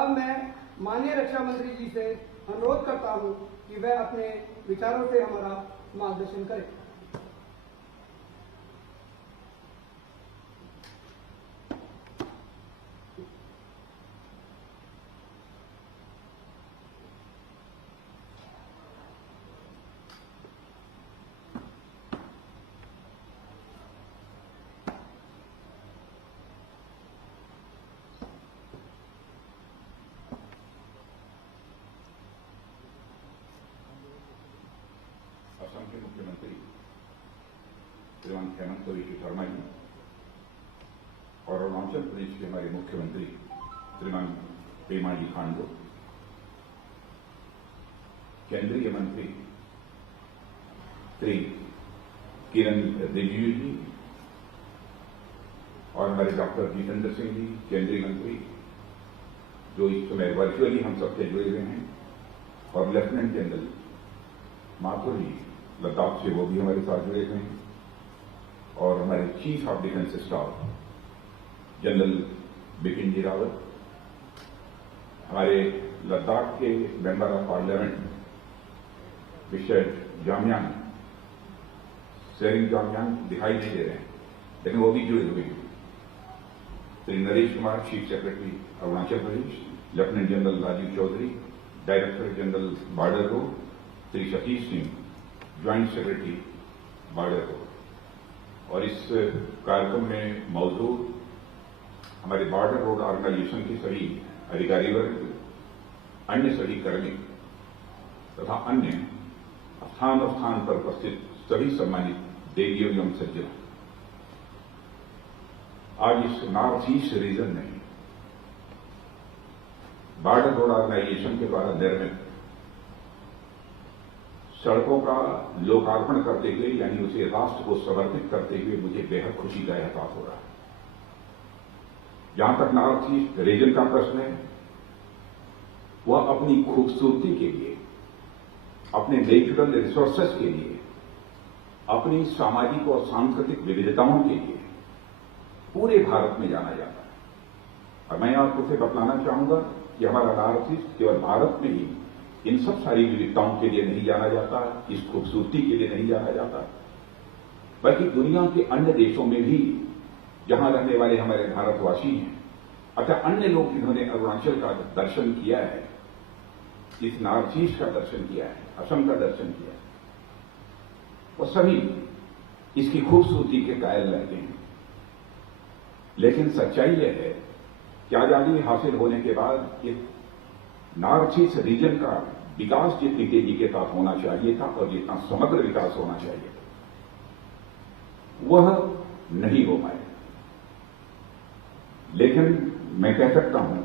अब मैं माननीय रक्षा मंत्री जी से अनुरोध करता हूं कि वह अपने विचारों से हमारा मार्गदर्शन करें। असम के मुख्यमंत्री श्रीमान हेमंत बिश्व शर्मा जी और अरुणाचल प्रदेश के हमारे मुख्यमंत्री श्रीमान पेमा जी खांडू, केंद्रीय मंत्री श्री किरण रिजिजू जी और हमारे डॉक्टर जितेंद्र सिंह जी केंद्रीय मंत्री जो इस समय वर्चुअली हम सबसे जुड़े हुए हैं, और लेफ्टिनेंट जनरल माथुर जी लद्दाख से वो भी हमारे साथ जुड़े हुए हैं, और हमारे chief of defence staff general Bipin ji Rawat, हमारे लद्दाख के member of parliament mister Jamyang, Tsering Jamyang दिखाई नहीं दे रहे हैं लेकिन वो भी जुड़े हुए हैं, Shri Naresh Kumar chief secretary Arunachal Pradesh, lieutenant general Rajiv Chaudhary director general border road, Shri Satish Singh joint secretary border road, और इस कार्यक्रम में मौजूद हमारे बॉर्डर रोड ऑर्गेनाइजेशन के सभी अधिकारी वर्ग, अन्य सभी कर्मी तथा अन्य स्थान पर उपस्थित सभी सम्मानित देवियों एवं सज्जन, आज इस नॉर्थ ईस्ट रीजन में बॉर्डर रोड ऑर्गेनाइजेशन के द्वारा निर्मित सड़कों का लोकार्पण करते हुए, यानी उसे राष्ट्र को समर्पित करते हुए मुझे बेहद खुशी का एहसास हो रहा है। जहां तक नॉर्थ ईस्ट रीजन का प्रश्न है, वह अपनी खूबसूरती के लिए, अपने नेचुरल रिसोर्सेस के लिए, अपनी सामाजिक और सांस्कृतिक विविधताओं के लिए पूरे भारत में जाना जाता है। और मैं आपको से बतलाना चाहूंगा कि हमारा नॉर्थ ईस्ट केवल भारत में ही इन सब सारी विविधताओं के लिए नहीं जाना जाता, इस खूबसूरती के लिए नहीं जाना जाता, बल्कि दुनिया के अन्य देशों में भी जहां रहने वाले हमारे भारतवासी हैं अथवा अन्य लोग जिन्होंने अरुणाचल का दर्शन किया है, इस नॉर्थ ईस्ट का दर्शन किया है, असम का दर्शन किया है, वो सभी इसकी खूबसूरती के कायल रहते हैं। लेकिन सच्चाई यह है कि आजादी हासिल होने के बाद इस नॉर्थ ईस्ट रीजन का विकास जितनी तेजी के साथ होना चाहिए था और जितना समग्र विकास होना चाहिए था, वह नहीं हो पाया। लेकिन मैं कह सकता हूं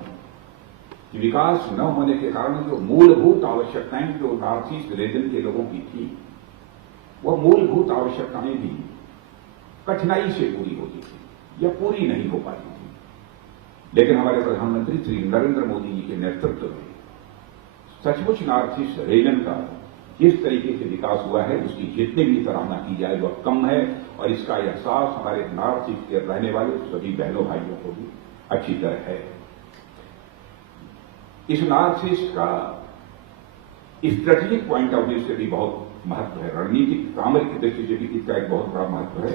कि विकास न होने के कारण जो मूलभूत आवश्यकताएं जो नॉर्थ ईस्ट रीजन के लोगों की थी, वह मूलभूत आवश्यकताएं भी कठिनाई से पूरी होती थी या पूरी नहीं हो पाती थी। लेकिन हमारे प्रधानमंत्री श्री नरेंद्र मोदी जी के नेतृत्व में सचमुच नॉर्थ ईस्ट रीजन का जिस तरीके से विकास हुआ है, उसकी जितनी भी सराहना की जाए वह कम है, और इसका एहसास हमारे नॉर्थ ईस्ट के रहने वाले सभी बहनों भाइयों को भी अच्छी तरह है। इस नॉर्थ ईस्ट का स्ट्रेटेजिक पॉइंट ऑफ व्यू से भी बहुत महत्व है, रणनीतिक सामरिक की दृष्टि से भी इसका एक बहुत बड़ा महत्व है।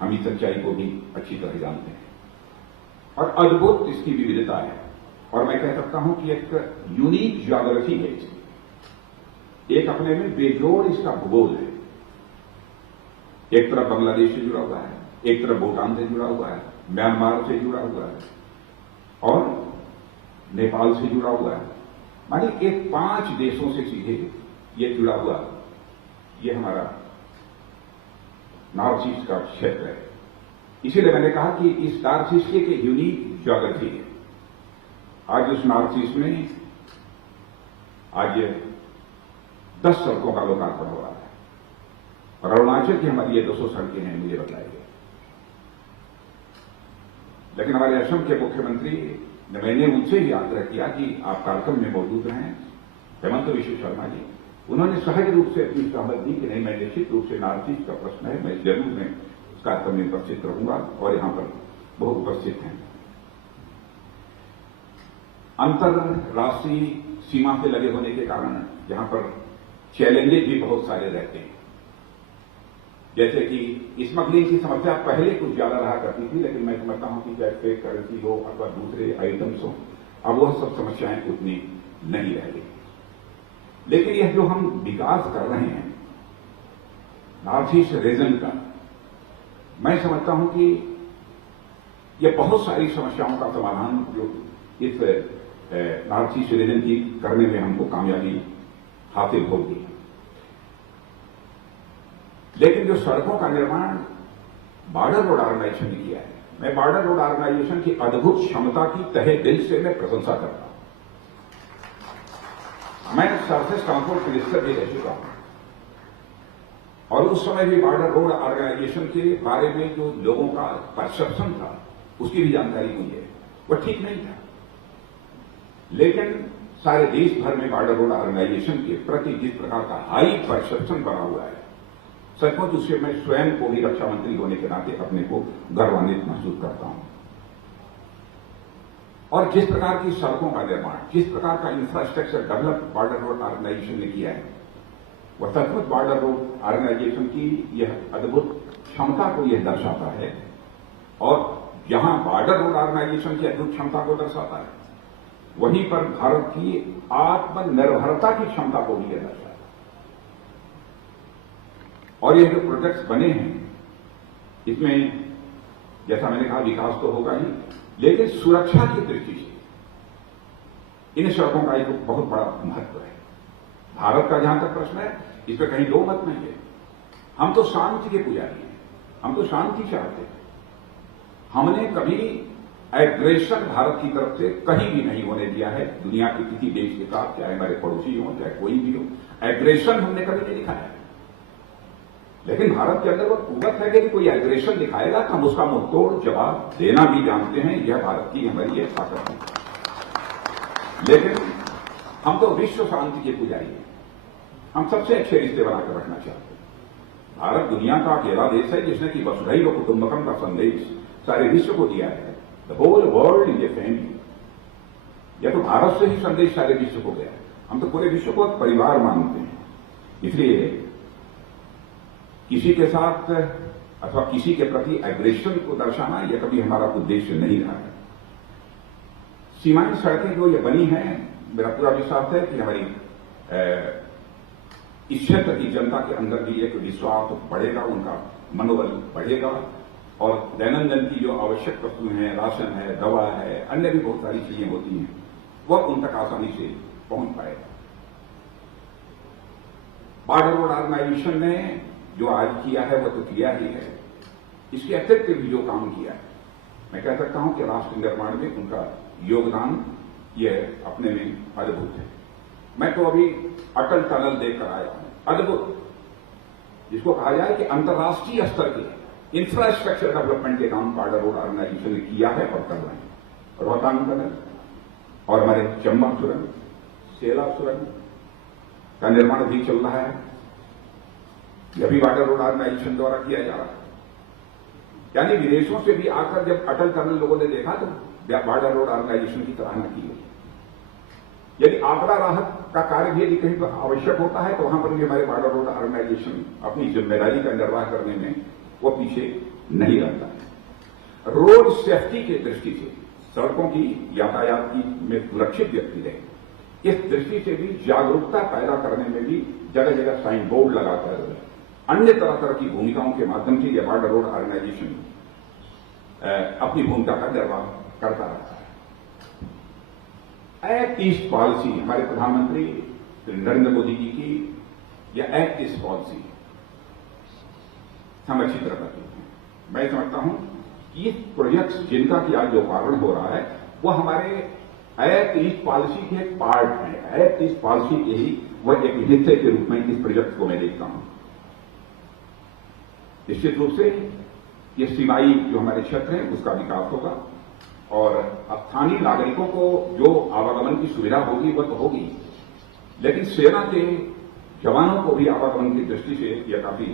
हम इस सच्चाई को भी अच्छी तरह जानते हैं और अद्भुत इसकी विविधता है, और मैं कह सकता हूं कि एक यूनिक ज्योग्राफी है इसकी, एक अपने में बेजोड़ इसका भूगोल है। एक तरफ बांग्लादेश से जुड़ा हुआ है, एक तरफ भूटान से जुड़ा हुआ है, म्यांमार से जुड़ा हुआ है और नेपाल से जुड़ा हुआ है, माने एक 5 देशों से सीधे ये जुड़ा हुआ, ये हमारा नॉर्थ ईस्ट का क्षेत्र है। इसीलिए मैंने कहा कि इस नॉर्थ ईस्ट की एक यूनिक ज्योग्राफी है। आज उस नॉर्थ ईस्ट में आज 10 सड़कों का लोकार्पण हो रहा है, और अरुणाचल की हमारी ये 200 सड़कें हैं, मुझे बताया गया। लेकिन हमारे असम के मुख्यमंत्री ने, मैंने उनसे ही आग्रह किया कि आप कार्यक्रम में मौजूद रहें, हेमंत बिश्व शर्मा जी, उन्होंने सहज रूप से अपनी सहमति दी कि नहीं, मैं निश्चित रूप से नॉर्थ ईस्ट का प्रश्न है, मैं जरूर मैं उस कार्यक्रम में उपस्थित रहूंगा, और यहां पर बहुत उपस्थित हैं। अंतरराष्ट्रीय सीमा से लगे होने के कारण यहां पर चैलेंजेस भी बहुत सारे रहते हैं। जैसे कि स्मगलिंग की समस्या पहले कुछ ज्यादा रहा करती थी, लेकिन मैं समझता हूं कि चाहे फेक करेंसी हो अथवा दूसरे आइटम्स हो, अब वह सब समस्याएं उतनी नहीं रह गई। लेकिन यह जो हम विकास कर रहे हैं नॉर्थ ईस्ट रीजन का, मैं समझता हूं कि यह बहुत सारी समस्याओं का समाधान जो इस नॉर्थ ईस्ट रीजन की करने में हमको कामयाबी हासिल होगी। लेकिन जो सड़कों का निर्माण बॉर्डर रोड ऑर्गेनाइजेशन ने किया है, मैं बॉर्डर रोड ऑर्गेनाइजेशन की अद्भुत क्षमता की तहे दिल से मैं प्रशंसा करता हूं। मैं सरफेस ट्रांसपोर्ट मिनिस्टर भी रह चुका हूं और उस समय भी बॉर्डर रोड ऑर्गेनाइजेशन के बारे में जो लोगों का परसेप्शन था उसकी भी जानकारी हुई है, वह ठीक नहीं था। लेकिन सारे देश भर में बॉर्डर रोड ऑर्गेनाइजेशन के प्रति जिस प्रकार का हाई परसेप्शन बना हुआ है, सचमुच उससे मैं स्वयं को भी रक्षा मंत्री होने के नाते अपने को गर्वान्वित महसूस करता हूं। और जिस प्रकार की सड़कों का निर्माण, जिस प्रकार का infrastructure develop Border Road Organisation ने किया है, वह सचमुच बॉर्डर रोड ऑर्गेनाइजेशन की यह अद्भुत क्षमता को यह दर्शाता है। और जहां बॉर्डर रोड ऑर्गेनाइजेशन की अद्भुत क्षमता को दर्शाता है, वहीं पर भारत की आत्मनिर्भरता की क्षमता को भी यह दर्शाता है। और ये जो प्रोजेक्ट्स बने हैं, इसमें जैसा मैंने कहा विकास तो होगा ही, लेकिन सुरक्षा की दृष्टि से इन सड़कों का एक बहुत बड़ा महत्व है। भारत का जहां तक प्रश्न है, इसमें कहीं दो मत नहीं है। हम तो शांति के पुजारी हैं, हम तो शांति चाहते हैं। हमने कभी एग्रेशन भारत की तरफ से कहीं भी नहीं होने दिया है दुनिया के किसी देश के साथ, चाहे हमारे पड़ोसी हो चाहे कोई भी हो। एग्रेशन हमने कभी नहीं दिखाया। लेकिन भारत के अंदर वह कुवत है कि कोई एग्रेशन दिखाएगा तो हम उसका मुंहतोड़ जवाब देना भी जानते हैं। यह भारत की हमारी यह ताकत है। लेकिन हम तो विश्व शांति के पुजारी हैं। हम सबसे अच्छे रिश्ते बनाकर रखना चाहते हैं। भारत दुनिया का अकेला देश है जिसने कि वसुधैव कुटुंबकम का संदेश सारे विश्व को दिया है। The whole world is a family. यह तो भारत से ही संदेश सारे विश्व को गया है। हम तो पूरे विश्व को परिवार मानते हैं। इसलिए किसी के साथ अथवा किसी के प्रति एग्रेशन को दर्शाना यह कभी हमारा उद्देश्य नहीं रहा है। सीमांत सड़कें जो ये बनी हैं, मेरा पूरा विश्वास है कि हमारी इस क्षेत्र की जनता के अंदर भी एक विश्वास बढ़ेगा, उनका मनोबल बढ़ेगा और दैनंदिन की जो आवश्यक वस्तुएं हैं, राशन है, दवा है, अन्य भी बहुत सारी चीजें होती हैं, वह उन तक आसानी से पहुंच पाएगा। बॉर्डर रोड ऑर्गेनाइजेशन ने जो आज किया है वह तो किया ही है। इसके अतिरिक्त भी जो काम किया है, मैं कह सकता हूं कि राष्ट्र निर्माण में उनका योगदान यह अपने में अद्भुत है। मैं तो अभी अटल टनल देखकर आया हूं, अद्भुत, जिसको कहा जाए कि अंतर्राष्ट्रीय स्तर के इंफ्रास्ट्रक्चर डेवलपमेंट के काम बॉर्डर रोड ऑर्गेनाइजेशन ने किया है और कर रहे हैं। रोहतांग टनल और हमारे चंबा सुरंग, सेला सुरंग का निर्माण भी चल रहा है। यह भी बॉर्डर रोड ऑर्गेनाइजेशन द्वारा किया जा रहा है। यानी विदेशों से भी आकर जब अटल टनल लोगों ने देखा तो बॉर्डर रोड ऑर्गेनाइजेशन की सराहना की गई। यदि आपदा राहत का कार्य भी यदि कहीं पर आवश्यक होता है तो वहां पर भी हमारे बॉर्डर रोड ऑर्गेनाइजेशन अपनी जिम्मेदारी का निर्वाह करने में वो पीछे नहीं रहता है। रोड सेफ्टी की दृष्टि से, सड़कों की यातायात की में सुरक्षित व्यक्ति रहे, इस दृष्टि से भी जागरूकता पैदा करने में भी जगह जगह साइन बोर्ड लगाकर अन्य तरह तरह की भूमिकाओं के माध्यम से यह बॉर्डर रोड ऑर्गेनाइजेशन अपनी भूमिका का निर्वाह करता रहता है। एक्ट ईस्ट पॉलिसी हमारे प्रधानमंत्री नरेंद्र मोदी जी की यह एक्ट ईस्ट पॉलिसी हम अच्छी तरह करते हैं। मैं समझता हूं कि इस प्रोजेक्ट जिनका कि आज जो कारण हो रहा है वह हमारे एक्ट ईस्ट पॉलिसी के एक पार्ट है। एक्ट ईस्ट पॉलिसी के ही वह एक हिस्से के रूप में इस प्रोजेक्ट को मैं देखता हूं। निश्चित रूप से ये सीमाई जो हमारे क्षेत्र है उसका विकास होगा और स्थानीय नागरिकों को जो आवागमन की सुविधा होगी वह तो होगी, लेकिन सेना के जवानों को भी आवागमन की दृष्टि से यह काफी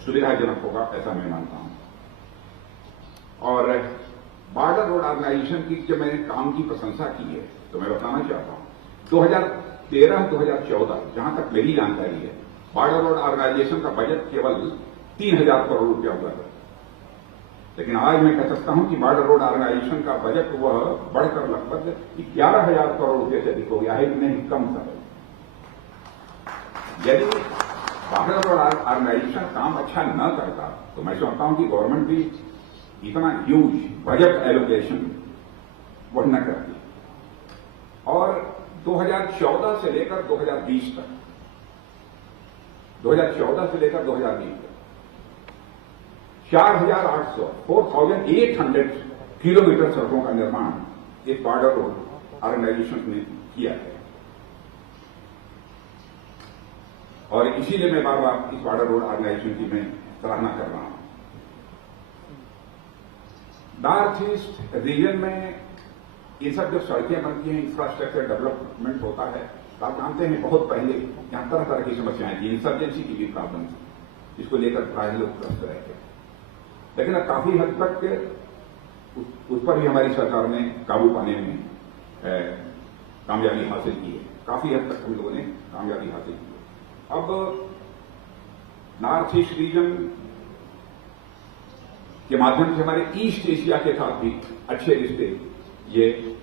सुविधाजनक होगा, ऐसा मैं मानता हूं। और बॉर्डर रोड ऑर्गेनाइजेशन की जब मैंने काम की प्रशंसा की है तो मैं बताना चाहता हूं 2013-2014 जहां तक मेरी जानकारी है बॉर्डर रोड ऑर्गेनाइजेशन का बजट केवल 3,000 करोड़ रुपया हुआ था। लेकिन आज मैं कह सकता हूं कि बॉर्डर रोड ऑर्गेनाइजेशन का बजट वह बढ़कर लगभग 11,000 करोड़ रुपये से अधिक हो गया है कि नहीं कम समय। यदि बॉर्डर रोड ऑर्गेनाइजेशन काम अच्छा न करता तो मैं समझता हूं कि गवर्नमेंट भी इतना ह्यूज बजट एलोकेशन वह न करती। और 2014 से लेकर 2020 तक 4,800 किलोमीटर सड़कों का निर्माण इस बॉर्डर रोड ऑर्गेनाइजेशन ने किया है। और इसीलिए मैं बार बार इस बॉर्डर रोड ऑर्गेनाइजेशन की मैं सराहना कर रहा हूं। नॉर्थ ईस्ट रीजन में ये सब जो सड़कें बनती हैं, इंफ्रास्ट्रक्चर डेवलपमेंट होता है, आप जानते हैं बहुत पहले यहां तरह तरह की समस्याएं थी, इंसर्जेंसी की भी प्रॉब्लम थी, जिसको लेकर प्राय लोग ग्रस्त रहते थे। लेकिन अब काफी हद तक उस पर भी हमारी सरकार ने काबू पाने में कामयाबी हासिल की है। काफी हद तक हम लोगों ने कामयाबी हासिल की है। अब नॉर्थ ईस्ट रीजन के माध्यम से हमारे ईस्ट एशिया के साथ भी अच्छे रिश्ते ये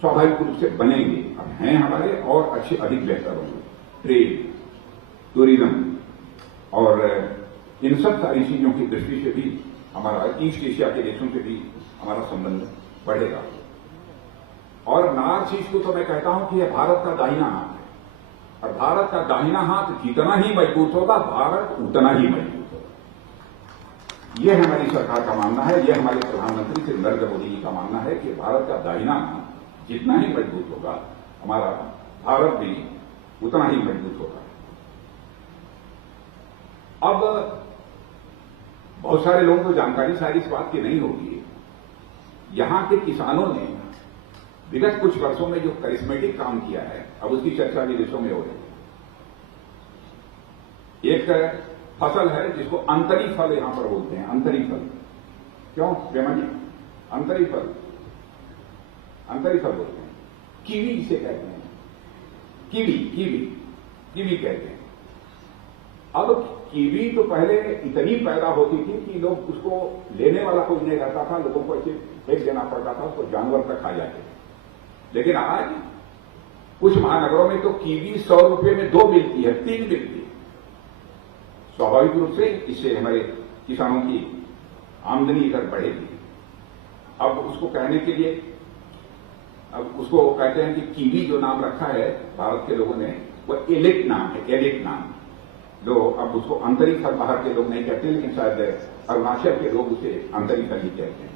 स्वाभाविक रूप से बनेंगे, अब हैं हमारे और अच्छे अधिक बेहतर होंगे। ट्रेड, टूरिज्म और इन सब सारी चीजों की दृष्टि से भी हमारा ईस्ट एशिया के देशों से भी हमारा संबंध बढ़ेगा। और नॉर्थ ईस्ट को तो मैं कहता हूं कि यह भारत का दाहिना हाथ है, और भारत का दाहिना हाथ जितना ही मजबूत होगा भारत उतना ही मजबूत होगा। यह हमारी सरकार का मानना है, यह हमारे प्रधानमंत्री श्री नरेंद्र मोदी जी का मानना है कि भारत का दाहिना हाथ जितना ही मजबूत होगा हमारा भारत भी उतना ही मजबूत होगा। अब बहुत सारे लोगों को जानकारी शायद इस बात की नहीं होगी, यहां के किसानों ने विगत कुछ वर्षों में जो करिश्मेटिक काम किया है, अब उसकी चर्चा विदेशों में हो रही है। एक फसल है जिसको अंतरी फल यहां पर बोलते हैं, अंतरी फल। क्यों प्रेमा जी? अंतरी फल बोलते हैं। कीवी इसे कहते हैं, कीवी कहते हैं। अब कीवी तो पहले इतनी पैदा होती थी कि लोग उसको लेने वाला कोई नहीं रहता था, लोगों को ऐसे फेंक देना पड़ता था, उसको जानवर तक खा जाते थे। लेकिन आज कुछ महानगरों में तो कीवी 100 रुपये में 2 मिलती है, 3 मिलती है। स्वाभाविक रूप से इससे हमारे किसानों की आमदनी इधर बढ़ेगी। अब उसको कहने के लिए अब उसको कहते हैं कि कीवी जो नाम रखा है भारत के लोगों ने, वो एलिट नाम है, एलिट नाम। जो अब उसको अंतरी फल बाहर के लोग नहीं कहते, लेकिन शायद अरुणाचल के लोग उसे अंतरी फल ही कहते हैं।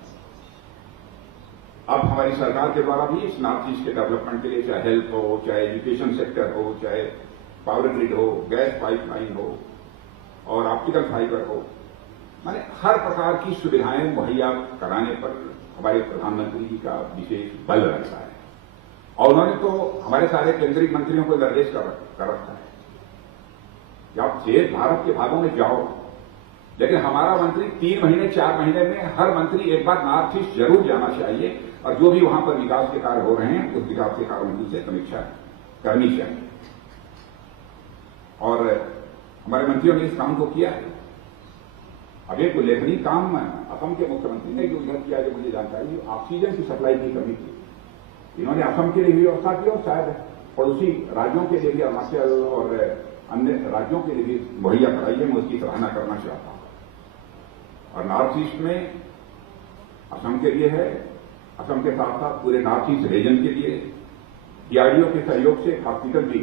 अब हमारी सरकार के द्वारा भी इस नॉर्थ ईस्ट के डेवलपमेंट के लिए चाहे हेल्थ हो, चाहे एजुकेशन सेक्टर हो, चाहे पावर ग्रिड हो, गैस पाइपलाइन हो और ऑप्टिकल फाइबर हो, माने हर प्रकार की सुविधाएं मुहैया कराने पर हमारे प्रधानमंत्री जी का विशेष बल रहता है। और उन्होंने तो हमारे सारे केंद्रीय मंत्रियों को निर्देश कर रखा है कि आप शेष भारत के भागों में जाओ, लेकिन हमारा मंत्री 3 महीने 4 महीने में हर मंत्री एक बार नॉर्थ ईस्ट जरूर जाना चाहिए और जो भी वहां पर विकास के कार्य हो रहे हैं उस विकास के कार्यों से समीक्षा करनी चाहिए। और हमारे मंत्रियों ने इस काम को किया है। अब एक उल्लेखनीय काम असम के मुख्यमंत्री ने जो इधर किया, जो मुझे जानकारी है, ऑक्सीजन की सप्लाई की कमी थी, इन्होंने असम के लिए भी व्यवस्था की और शायद पड़ोसी राज्यों के लिए भी, अरुणाचल और अन्य राज्यों के लिए भी मुहैया कराई है। मैं उसकी सराहना करना चाहता हूं। और नॉर्थ ईस्ट में असम के लिए है, असम के साथ साथ पूरे नॉर्थ ईस्ट रीजन के लिए डीआरडीओ के सहयोग से हॉस्पिटल भी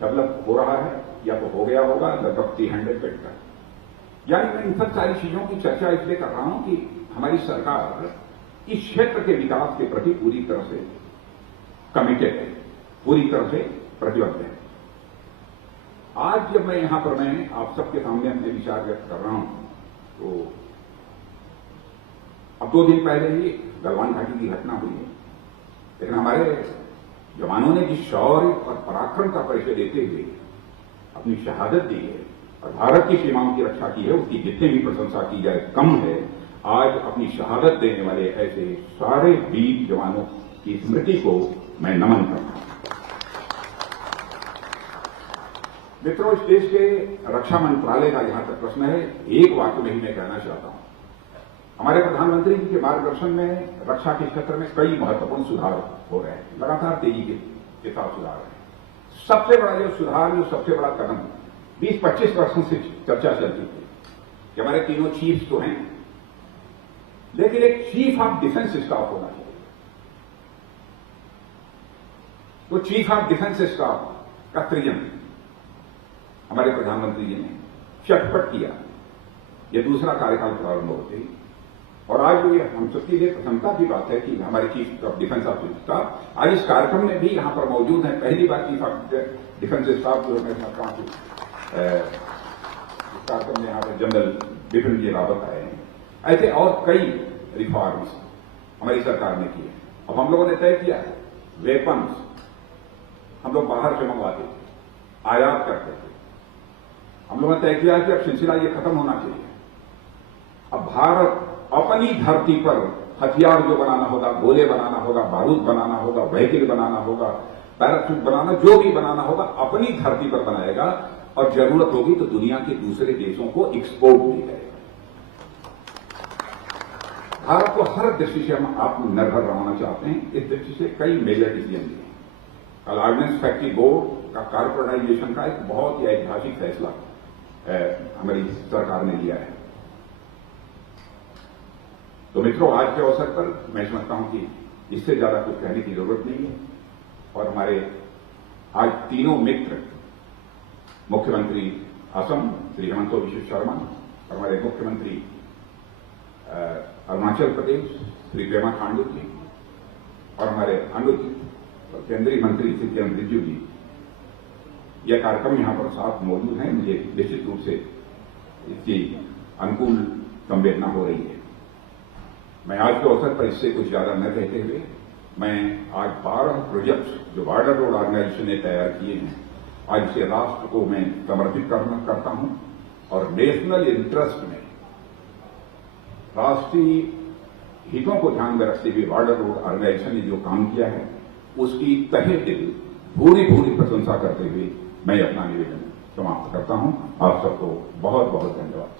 डेवलप हो रहा है, या तो हो गया होगा, लगभग 300 बेड का। यानी मैं इन सब सारी चीजों की चर्चा इसलिए कर रहा हूं कि हमारी सरकार इस क्षेत्र के विकास के प्रति पूरी तरह से कमिटेड है, पूरी तरह से प्रतिबद्ध है। आज जब मैं यहां पर आप सबके सामने अपने विचार व्यक्त कर रहा हूं, तो अब 2 दिन पहले ही गलवान घाटी की घटना हुई है, लेकिन हमारे जवानों ने जिस शौर्य और पराक्रम का परिचय देते हुए अपनी शहादत दी है और भारत की सीमाओं की रक्षा की है, उसकी जितनी भी प्रशंसा की जाए कम है। आज अपनी शहादत देने वाले ऐसे सारे वीर जवानों की स्मृति को मैं नमन करता हूं। मित्रों, इस देश के रक्षा मंत्रालय का जहां तक प्रश्न है, एक वाक्य में ही मैं कहना चाहता हूं। हमारे प्रधानमंत्री जी के मार्गदर्शन में रक्षा के क्षेत्र में कई महत्वपूर्ण सुधार हो रहे हैं, लगातार तेजी के साथ सुधार है। सबसे बड़ा जो सुधार, जो सबसे बड़ा कदम 20-25 वर्षों से चर्चा चलती थी कि हमारे तीनों चीफ्स तो हैं, लेकिन एक चीफ ऑफ डिफेंस स्टाफ होना चाहिए। तो चीफ ऑफ डिफेंस स्टाफ का सृजन हमारे प्रधानमंत्री जी ने चटपट किया। यह दूसरा कार्यकाल प्रारंभ होते ही, और आज ये हम सबके लिए प्रसन्नता की बात है कि हमारे chief of defence of staff आज इस कार्यक्रम में भी यहां पर मौजूद हैं। पहली बार चीफ ऑफ डिफेंस स्टाफ जो है कार्यक्रम में यहाँ पर जनरल बिपिन जी रावत आए हैं। ऐसे और कई रिफॉर्म्स हमारी सरकार ने किए। अब हम लोगों ने तय किया है, वेपन्स हम लोग बाहर से मंगवाते थे, आयात करते थे। हम लोगों ने तय किया कि अब सिलसिला ये खत्म होना चाहिए। अब भारत अपनी धरती पर हथियार जो बनाना होगा, गोले बनाना होगा, बारूद बनाना होगा, व्हीकल बनाना होगा, पैराशूट बनाना, जो भी बनाना होगा अपनी धरती पर बनाएगा, और जरूरत होगी तो दुनिया के दूसरे देशों को एक्सपोर्ट भी करेगा। भारत को हर दृष्टि से हम आत्मनिर्भर बनाना चाहते हैं। इस दृष्टि से कई मेजर डिसीजन लिए। कल ऑर्डिनेंस फैक्ट्री बोर्ड का कॉर्पोरेटाइजेशन का एक बहुत ही ऐतिहासिक फैसला हमारी सरकार ने लिया है। तो मित्रों, आज के अवसर पर मैं समझता हूं कि इससे ज्यादा कुछ कहने की जरूरत नहीं है। और हमारे आज तीनों मित्र, मुख्यमंत्री असम श्री हेमंत बिश्व शर्मा, और हमारे मुख्यमंत्री अरुणाचल प्रदेश श्री पेमा खांडू जी, और हमारे अनुज केंद्रीय मंत्री श्री किरण रिजिजू जी, यह कार्यक्रम यहां पर साथ मौजूद हैं। मुझे निश्चित रूप से इसकी अनुकूल संवेदना हो रही है। मैं आज के अवसर पर इससे कुछ ज्यादा न कहते हुए, मैं आज 12 प्रोजेक्ट जो बॉर्डर रोड ऑर्गेनाइजेशन ने तैयार किए हैं, आज इसे राष्ट्र को मैं समर्पित करता हूं। और नेशनल इंटरेस्ट में राष्ट्रीय हितों को ध्यान में रखते हुए बॉर्डर रोड ऑर्गेनाइजेशन ने जो काम किया है, उसकी तहे दिल पूरी प्रशंसा करते हुए मैं अपना निवेदन समाप्त करता हूं। आप सबको बहुत बहुत धन्यवाद।